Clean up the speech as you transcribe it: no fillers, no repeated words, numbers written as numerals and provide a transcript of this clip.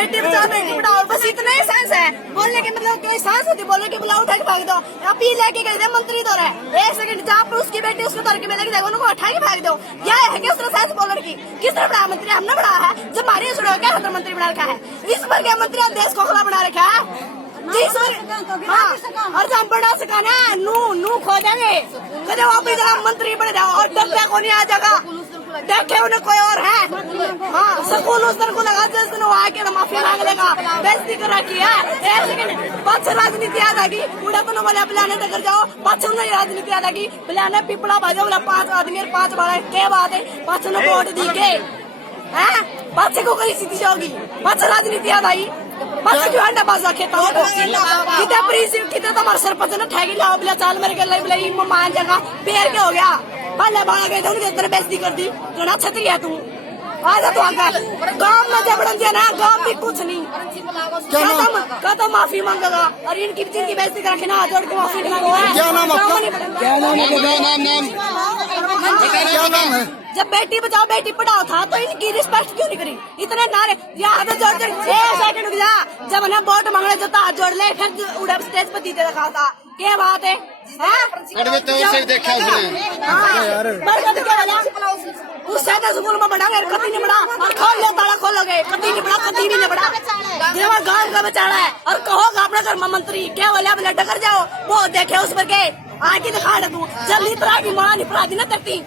बेटी बचाओ बेटी पढ़ाओ, बस इतना ही सेंस है बोलने के, मतलब कोई सांस होती बोलने के, बुला उठा के भाग दो। अपील लेके गए थे मंत्री तो रहे 1 सेकंड जहाँ उसकी बेटी उसको तोड़ के मिलेगी देखो उनको उठा के भाग दो। क्या है कि उसने सेंस बोलने की, किसने बड़ा मंत्री हमने बड़ा है, जब हमारे सुनो क्या खतर मंत्री बना रखा है, इस पर क्या मंत्री देश को खिला बना रखा है। हाँ, और जब बड़ा सिखाना नू खो जाएंगे कदे वापिस मंत्री बने जाओ और डरता को नहीं आ जाएगा, देखे उन्हें कोई और है। हाँ, स्कूल उस तरह को लगा जिस दिन वो आके माफी मांग लेगा, बेइज्जती कर रखी है। पाँच राजनीति याद आगी उड़ा तो बोले बुलाने तक जाओ, पाँच राजनीति याद आगी बुलाने पिपड़ा भाजो बोला 5 आदमी 5 बार क्या बात है, पाँच ने वोट दी के पाँच को करी सीधी जाओगी, पाँच राजनीति याद आई, पाँच क्यों अंडा बाजा खेता को कितने प्रीस कितने तुम्हारे सरपंच ने ठगी लाओ बिला चाल मेरे के लाई बिलाई मान जगह पेड़ के हो गया पहले भाग गए थे उनके तरह बेइज्जती कर दी, घना छतरी है तू आजा तो आकर गांव में जबरन दिया ना, गांव भी कुछ नहीं कदम माफी मांगेगा और इनकी जिनकी बेइज्जती कर रखना जोड़ के माफी मांगेगा। क्या नाम है? जब बेटी बचाओ बेटी पढ़ाओ था तो इनकी रिस्पेक्ट क्यों नहीं करी, इतने नारे यहाँ पे जोड़ जोड़ 6 सेकंड रुक जा, जब ना वोट मांगने जो हाथ जोड़ ले फिर उड़ा स्टेज पे दीते रखा था, क्या बात है देखा उससे स्कूल में बढ़ा कभी नहीं बढ़ा और खोल लो ताला खोलोगे कभी नहीं बढ़ा, कभी भी नहीं बढ़ा, देवा गांव का बेचारा है और कहोगा अपना घर में मंत्री क्या बोले बोले डकर जाओ वो देखे उस पर के आगे दिखा तू जल्दी तरह की मां नहीं पढ़ा दी ना करती।